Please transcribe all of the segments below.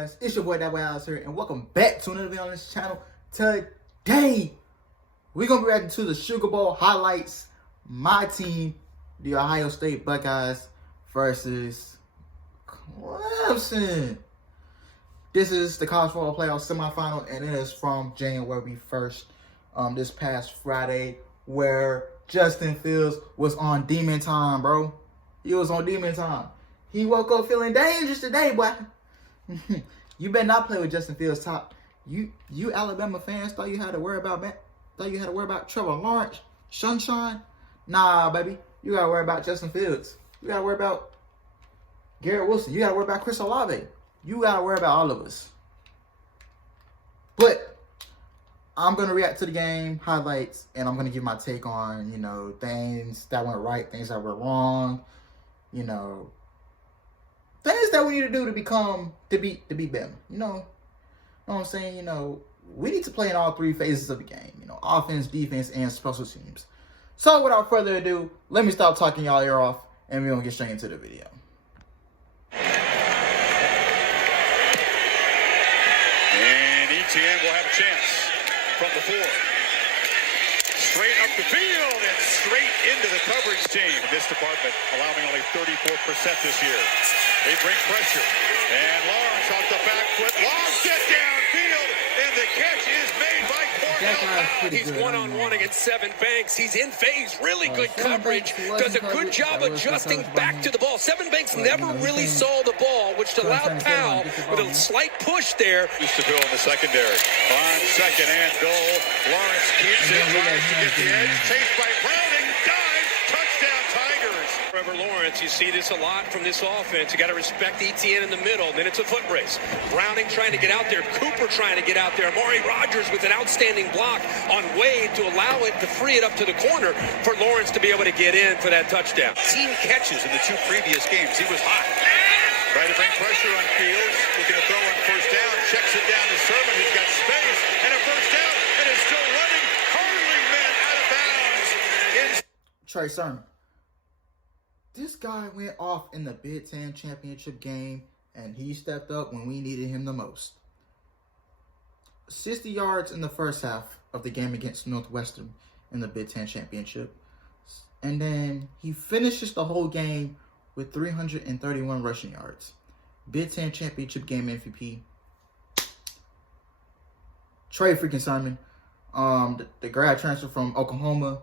guys? It's your boy That Boy Alex here, and welcome back to another video on this channel. Today, we're gonna be reacting to the Sugar Bowl highlights. My team, the Ohio State Buckeyes, versus Clemson. This is the college football playoff semifinal, and it is from January 1st, this past Friday, where Justin Fields was on demon time, bro. He was on demon time. He woke up feeling dangerous today, boy. You better not play with Justin Fields top. You Alabama fans thought you had to worry about Trevor Lawrence, Sunshine. Nah, baby. You gotta worry about Justin Fields. You gotta worry about Garrett Wilson. You gotta worry about Chris Olave. You gotta worry about all of us. But I'm gonna react to the game highlights, and I'm gonna give my take on, things that went right, things that went wrong, things that we need to do to beat them. You know what I'm saying? We need to play in all three phases of the game. Offense, defense, and special teams. So without further ado, let me stop talking y'all ear off, and we're gonna get straight into the video. And ETN will have a chance from the 4. Straight up the field and straight into the coverage team. This department allowing only 34% this year. They bring pressure. And Lawrence off the back foot. Lobs it downfield. And the catch is made by Cornell. He's one-on-one against Sevyn Banks. He's in phase. Really good coverage. Does a good job adjusting back to the ball. Sevyn Banks never really saw the ball, which allowed Powell with a slight push there. Used to build in the secondary. On second and goal. Lawrence keeps it. Tries to get the edge. Chased by Browning. Dive. Touchdown Tigers. Trevor Lawrence, you see this a lot from this offense. You got to respect ETN in the middle. Then it's a foot race. Browning trying to get out there. Cooper trying to get out there. Amari Rodgers with an outstanding block on Wade to allow it to free it up to the corner for Lawrence to be able to get in for that touchdown. Team catches in the 2 previous games. He was hot. Trying to bring pressure on Fields. Looking to throw on first down. Checks it down to Sermon, who's got space. And a first down. And is still running. Hurling man out of bounds. Trey Sermon. This guy went off in the Big Ten championship game, and he stepped up when we needed him the most. 60 yards in the first half of the game against Northwestern in the Big Ten championship. And then he finishes the whole game with 331 rushing yards. Big Ten championship game MVP. Trey freaking Sermon. The grad transfer from Oklahoma.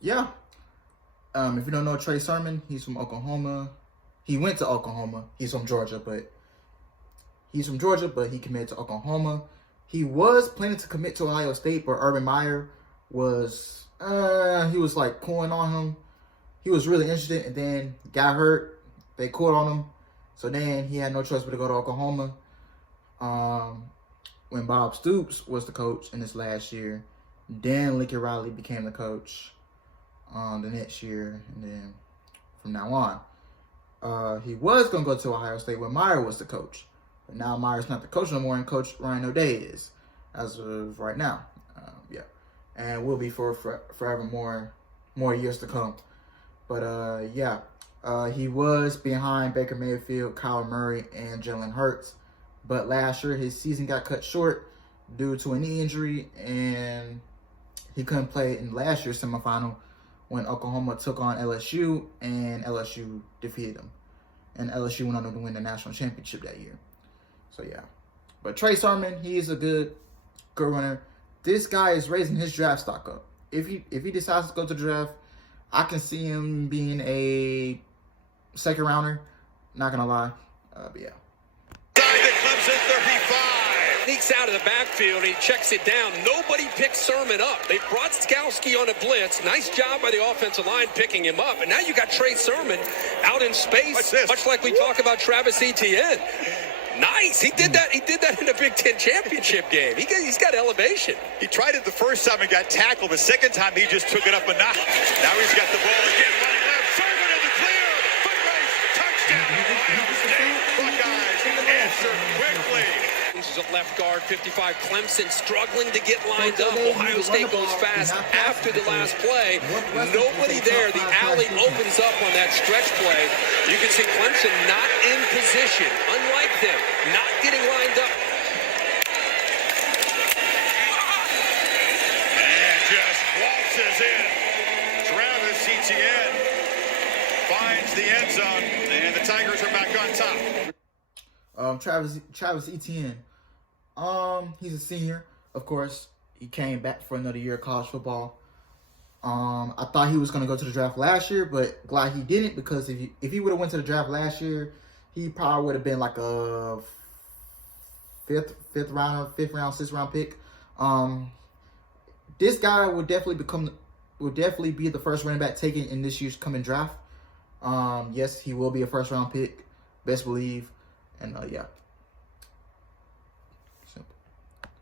Yeah. If you don't know Trey Sermon, he's from Oklahoma. He went to Oklahoma. He's from Georgia, but he committed to Oklahoma. He was planning to commit to Ohio State, but Urban Meyer was he was like pulling on him. He was really interested, and then got hurt. They caught on him, so then he had no choice but to go to Oklahoma. When Bob Stoops was the coach in this last year, then Lincoln Riley became the coach the next year, and then from now on, he was going to go to Ohio State when Meyer was the coach. But now Meyer's not the coach no more, and Coach Ryan O'Day is, as of right now. Yeah. And will be for forever more years to come. But, yeah. He was behind Baker Mayfield, Kyler Murray, and Jalen Hurts. But last year, his season got cut short due to a knee injury, and he couldn't play in last year's semifinal when Oklahoma took on LSU, and LSU defeated them. And LSU went on to win the national championship that year. So, yeah. But Trey Sermon, he is a good runner. This guy is raising his draft stock up. If he decides to go to the draft, I can see him being a second rounder. Not going to lie. But, yeah. Clemson 35. Sneaks out of the backfield, and he checks it down. Nobody picks Sermon up. They brought Skowski on a blitz. Nice job by the offensive line picking him up. And now you got Trey Sermon out in space, much like we talk about Travis Etienne. Nice. He did that. He did that in the Big Ten championship game. He's got elevation. He tried it the first time and got tackled. The second time, he just took it up a notch. Now he's got the ball again. Running left. Sermon in the clear. Foot race. Touchdown. Ohio State Buckeyes answer quickly. Jones is at left guard, 55. Clemson struggling to get lined up. Ohio State goes fast after the last play. Nobody there. The alley opens up on that stretch play. You can see Clemson not in position. Unlike them, not getting lined up. And just waltzes in. Travis Etienne finds the end zone, and the Tigers are back on top. Travis Etienne. He's a senior, of course. He came back for another year of college football. I thought he was going to go to the draft last year, but glad he didn't, because if he would have went to the draft last year, he probably would have been like a fifth round, sixth round pick. This guy would definitely be the first running back taken in this year's coming draft. Yes, he will be a first round pick, best believe, and yeah. Simple.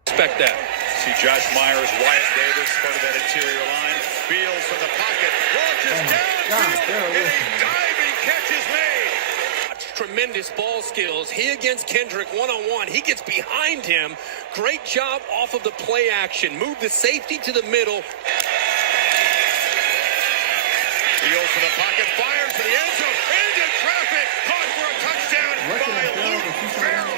Expect that. See Josh Myers, Wyatt Davis, part of that interior line. Fields from the pocket, launches downfield, and a diving catch is made. Tremendous ball skills. He against Kendrick one-on-one. He gets behind him. Great job off of the play action. Move the safety to the middle. Fields from the pocket, fires to the end zone, into traffic, caught for a touchdown by Luke Farrell.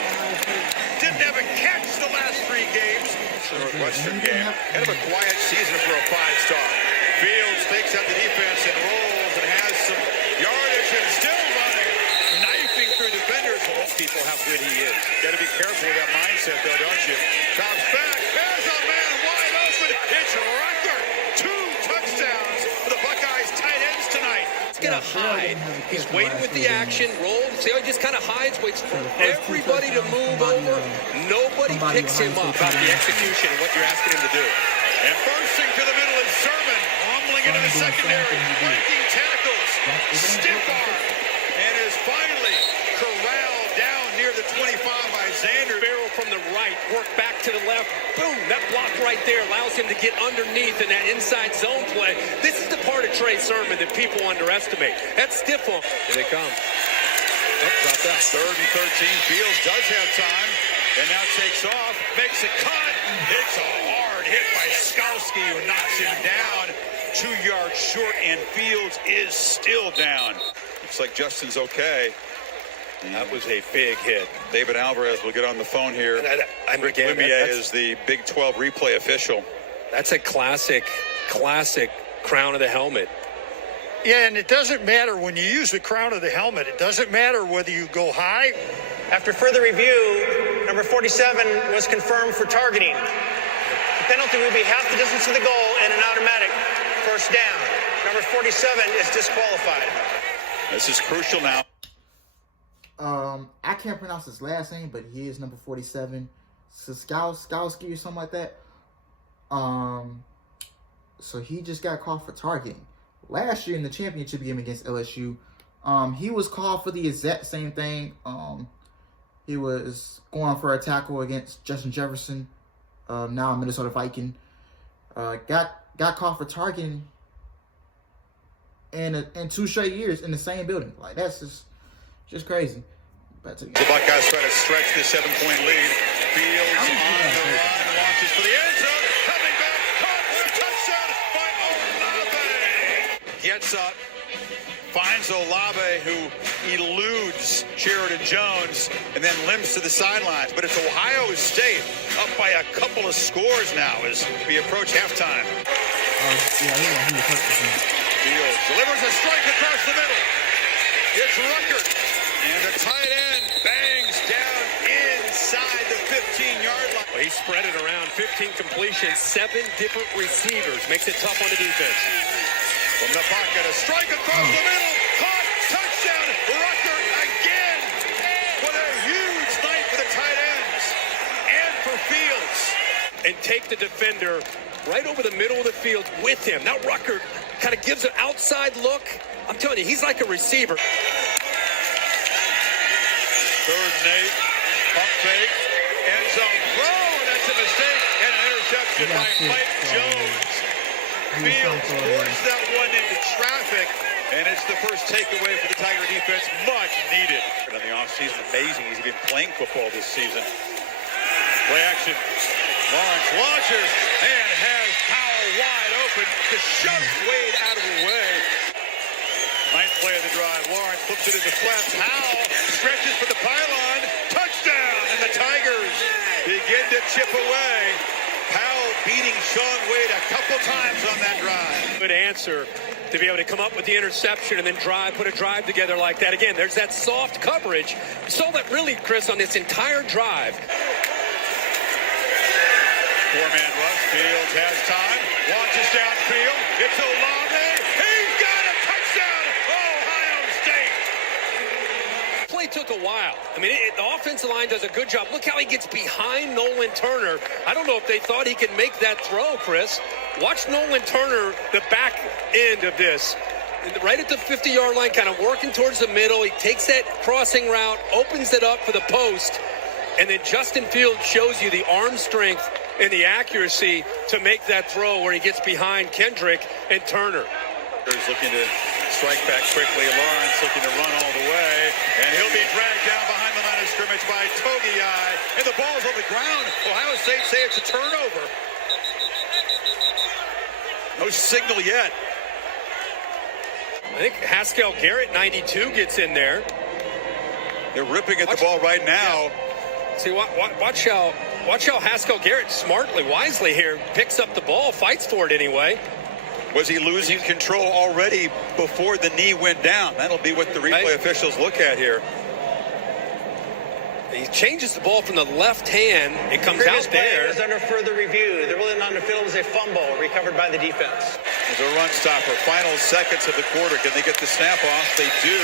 Didn't have a catch the last 3 games. Northwestern game. Kind of a quiet season for a 5-star. Fields takes out the defense and rolls and has some yardage and still running, knifing through defenders. People how good he is. Got to be careful with that mindset, though, don't you? Comes back, has a man wide open. It's Rucker. 2 touchdowns for the Buckeyes tight ends tonight. He's going to hide. He's waiting with the action. Roll. See how he just kind of hides, waits for everybody to move over. Nobody picks him up about the execution and what you're asking him to do. And bursting to the middle is Sermon, rumbling into the secondary, breaking tackles, stiff arm, and is finally corralled down near the 25 by Xander. Farrell from the right, work back to the left. Boom, that block right there allows him to get underneath in that inside zone play. This is the part of Trey Sermon that people underestimate. That stiff arm. Here they come. Oh, drop that. 3rd and 13. Fields does have time, and now takes off, makes a cut. It's a hard hit by Skalski, who knocks him down 2 yards short, and Fields is still down. Looks like Justin's okay. That was a big hit. David Alvarez will get on the phone here. Rick Limbier is the Big 12 replay official. That's a classic crown of the helmet. Yeah, and it doesn't matter when you use the crown of the helmet. It doesn't matter whether you go high. After further review, number 47 was confirmed for targeting. The penalty will be half the distance of the goal and an automatic first down. Number 47 is disqualified. This is crucial now. I can't pronounce his last name, but he is number 47. Skalski or something like that. So he just got called for targeting. Last year in the championship game against LSU, he was called for the exact same thing. He was going for a tackle against Justin Jefferson, now a Minnesota Viking. Got called for targeting in 2 straight years in the same building. Like, that's just crazy. But The Buckeyes try to stretch this 7-point lead. Fields on the run, launches for the end zone, coming back, caught for a touchdown by Olave. Gets up, finds Olave, who eludes Sheridan Jones, and then limps to the sidelines. But it's Ohio State up by a couple of scores now as we approach halftime. Fields delivers a strike across the middle. It's Rucker. And the tight end bangs down inside the 15-yard line. Well, he spread it around, 15 completions, 7 different receivers. Makes it tough on the defense. From the pocket, a strike across the middle. Caught, touchdown, Rucker again. What a huge night for the tight ends and for Fields. And take the defender right over the middle of the field with him. Now Rucker kind of gives an outside look. I'm telling you, he's like a receiver. 3rd and 8, pump fake, end zone throw, and that's a mistake, and an interception by Mike Jones. Fields forced that one into traffic, and it's the first takeaway for the Tiger defense, much needed. In the offseason, amazing, he's been playing football this season. Play action. Lawrence launches and has Powell wide open to shove Wade out of the way. Ninth play of the drive. Lawrence flips it into flat. Powell stretches for the pylon. Touchdown! And the Tigers begin to chip away. Powell beating Shaun Wade a couple times on that drive. Good answer to be able to come up with the interception and then put a drive together like that. Again, there's that soft coverage. You saw that really, Chris, on this entire drive. Four-man rush. Fields has time. Launches downfield. It's Olave. He's got a touchdown! Ohio State! Play took a while. I mean, the offensive line does a good job. Look how he gets behind Nolan Turner. I don't know if they thought he could make that throw, Chris. Watch Nolan Turner, the back end of this. Right at the 50-yard line, kind of working towards the middle. He takes that crossing route, opens it up for the post, and then Justin Fields shows you the arm strength and the accuracy to make that throw where he gets behind Kendrick and Turner. He's looking to strike back quickly. Lawrence looking to run all the way, and he'll be dragged down behind the line of scrimmage by Togiai, and the ball's on the ground. Ohio State say it's a turnover. No signal yet. I think Haskell Garrett, 92, gets in there. They're ripping at the ball right now. See, watch how Haskell Garrett smartly, wisely here picks up the ball, fights for it anyway. Was he losing control already before the knee went down? That'll be what the replay officials look at here. He changes the ball from the left hand. It comes out there. Is under further review. The ruling on the field was a fumble recovered by the defense. There's a run stopper. Final seconds of the quarter. Can they get the snap off? They do.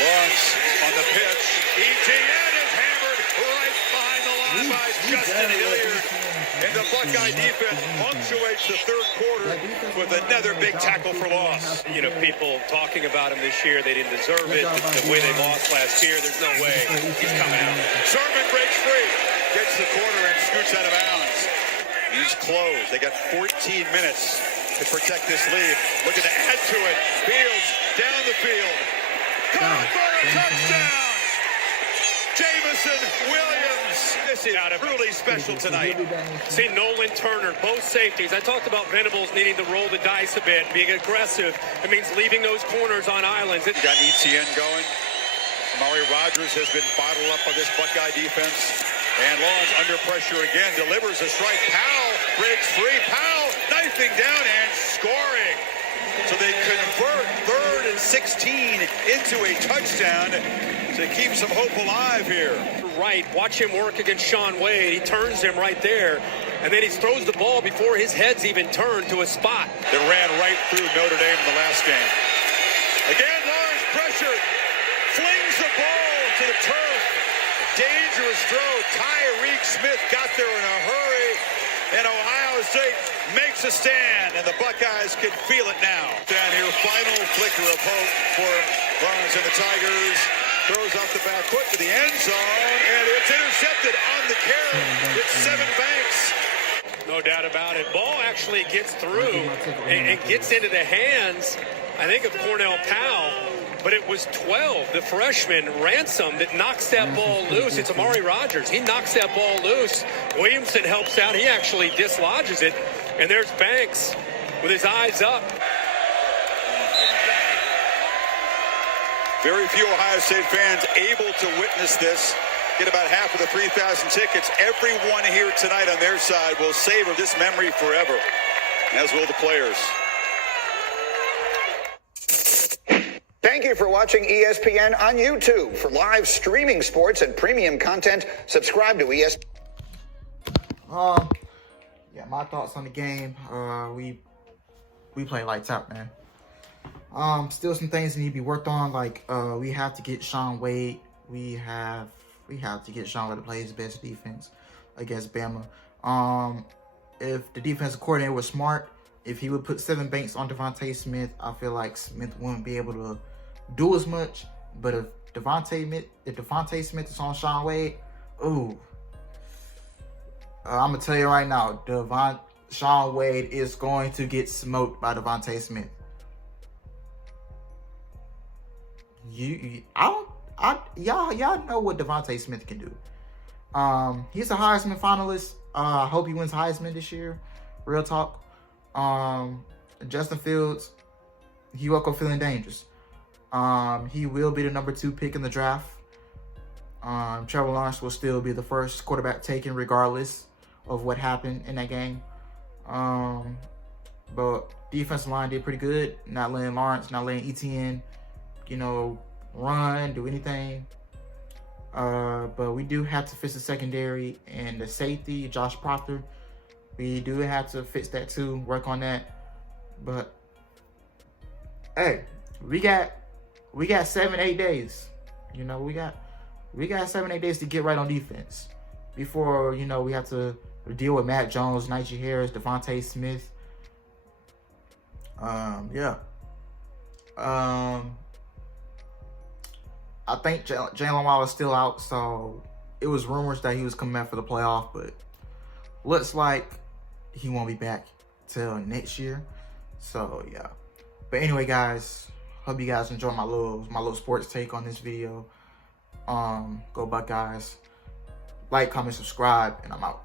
Lawrence on the pitch. ETN is hammered right behind the line by Justin Hilliard. And the Buckeye defense punctuates the third quarter with another big tackle for loss. You know, people talking about him this year, they didn't deserve it. The way they lost last year, there's no way he's coming out. Sermon breaks free, gets the corner and scoots out of bounds. He's closed. They got 14 minutes to protect this lead. Looking to add to it. Fields down the field. Caught for a touchdown! Jamison Williams. This is truly special tonight. See Nolan Turner, both safeties. I talked about Venables needing to roll the dice a bit, being aggressive. It means leaving those corners on islands. You got ETN going. Amari Rogers has been bottled up by this Buckeye defense. And Lawrence under pressure again, delivers a strike. Powell breaks free. Powell knifing down and scoring. So they convert 3rd and 16 into a touchdown to keep some hope alive here. Right, watch him work against Shaun Wade. He turns him right there, and then he throws the ball before his head's even turned to a spot. That ran right through Notre Dame in the last game. Again, Lawrence pressured. Flings the ball to the turf. Dangerous throw. Tyreek Smith got there in a hurry. And Ohio State makes a stand, and the Buckeyes can feel it now. Down here, final flicker of hope for Lawrence and the Tigers. Throws off the back foot to the end zone, and it's intercepted on the carry. It's Seven Banks. No doubt about it. Ball actually gets through and gets into the hands, I think, of Cornell Powell. But it was 12, the freshman, Ransom, that knocks that ball loose. It's Amari Rogers. He knocks that ball loose. Williamson helps out. He actually dislodges it. And there's Banks with his eyes up. Very few Ohio State fans able to witness this. Get about half of the 3,000 tickets. Everyone here tonight on their side will savor this memory forever, as will the players. Thank you for watching ESPN on YouTube. For live streaming sports and premium content, subscribe to ESPN. Yeah, my thoughts on the game. We play lights out, man. Still some things that need to be worked on. Like we have to get Shaun Wade. We have to get Shaun Wade to play his best defense against Bama. If the defensive coordinator was smart, if he would put Seven Banks on Devontae Smith, I feel like Smith wouldn't be able to do as much. But if Devontae Smith is on Shaun Wade, ooh, I'm gonna tell you right now, Shaun Wade is going to get smoked by Devontae Smith. Y'all know what Devontae Smith can do. He's a Heisman finalist. I hope he wins Heisman this year. Real talk. Justin Fields, he woke up feeling dangerous. He will be the number 2 pick in the draft. Trevor Lawrence will still be the first quarterback taken regardless of what happened in that game. But defensive line did pretty good. Not letting Lawrence, not letting Etienne, run, do anything. But we do have to fix the secondary and the safety, Josh Proctor. We do have to fix that too, work on that. But hey, we got 7-8 days. We got 7-8 days to get right on defense before we have to deal with Matt Jones, Najee Harris, Devontae Smith. Yeah. I think Jalen Waddle is still out, so it was rumors that he was coming back for the playoff, but looks like he won't be back till next year. So yeah. But anyway, guys, hope you guys enjoy my little sports take on this video. Go Buckeyes. Like, comment, subscribe, and I'm out.